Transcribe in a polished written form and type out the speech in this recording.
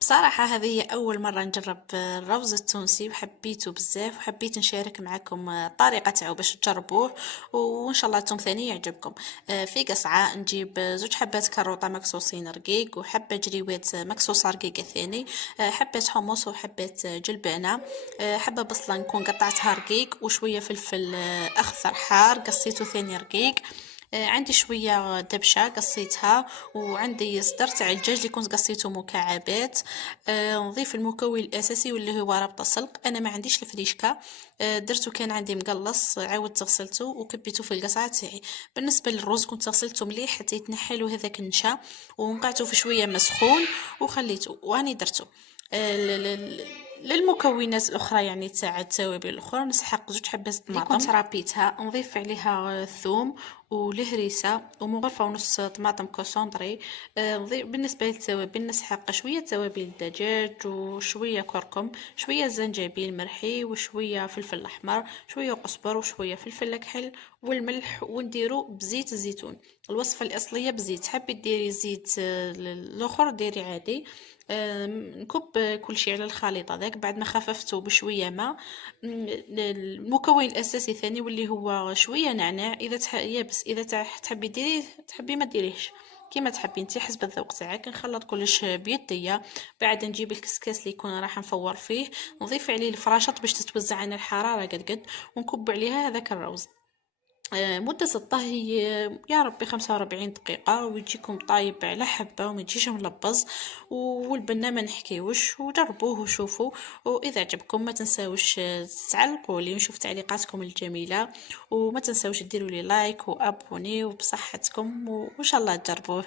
بصراحة هذه هي أول مرة نجرب الرز التونسي وحبيته بزاف وحبيت نشارك معكم الطريقة تاعو باش تجربوه وإن شاء الله نتوما ثاني يعجبكم. في قصعة نجيب زوج حبات كروطة مكسوسين رقيق وحبة جريوات مكسوسة رقيقة ثاني، حبة حمص وحبة جلبانة، حبة بصلة نكون قطعتها رقيق وشوية فلفل أخضر حار قصيته ثاني رقيق. عندي شويه دبشه قصيتها، وعندي صدر تاع الدجاج اللي كنت قصيته مكعبات. نضيف المكون الاساسي واللي هو ربط السلق. انا ما عنديش الفريشكا، درته كان عندي مقلص عاودت غسلته وكبيته في القصعه تاعي. بالنسبه للرز كنت غسلته مليح حتى يتنحى له هذاك النشا، ونقعته في شويه مسخون وخليته واني درته. للمكونات الاخرى يعني تاع التوابل الاخرى نسحق زوج حبات طماطم كنت رابيتها، نضيف عليها الثوم والهريسه ومغرفه ونص طماطم كوسوندري. نضيف بالنسبه للتوابل نسحق شويه توابل الدجاج وشويه كركم، شويه زنجبيل مرحي وشويه فلفل احمر، شويه قزبر وشويه فلفل كحل والملح، ونديرو بزيت الزيتون. الوصفه الاصليه بزيت، حبي ديري زيت الاخر ديري عادي. نكب كل شيء على الخليط هذاك بعد ما خففته بشويه ماء. المكون الاساسي ثاني واللي هو شويه نعناع، اذا يابس اذا تحبي ديريه تحبي ما ديريهش كيما تحبي انت حسب الذوق تاعك. نخلط كلش بيديا، بعد نجيب الكسكاس اللي يكون راح نفور فيه، نضيف عليه الفراشات باش تتوزع عن الحراره قد ونكب عليها هذاك الروز. مدة الطهي يا ربي 45 دقيقة ويجيكم طايب على حبة وما يجيش ملبز. والبنة ما نحكيوش، وجربوه وشوفوا، واذا عجبكم ما تنساوش تعلقوا لي ونشوف تعليقاتكم الجميلة، وما تنساوش ديروا لي لايك وابوني وبصحتكم وان شاء الله تجربوه.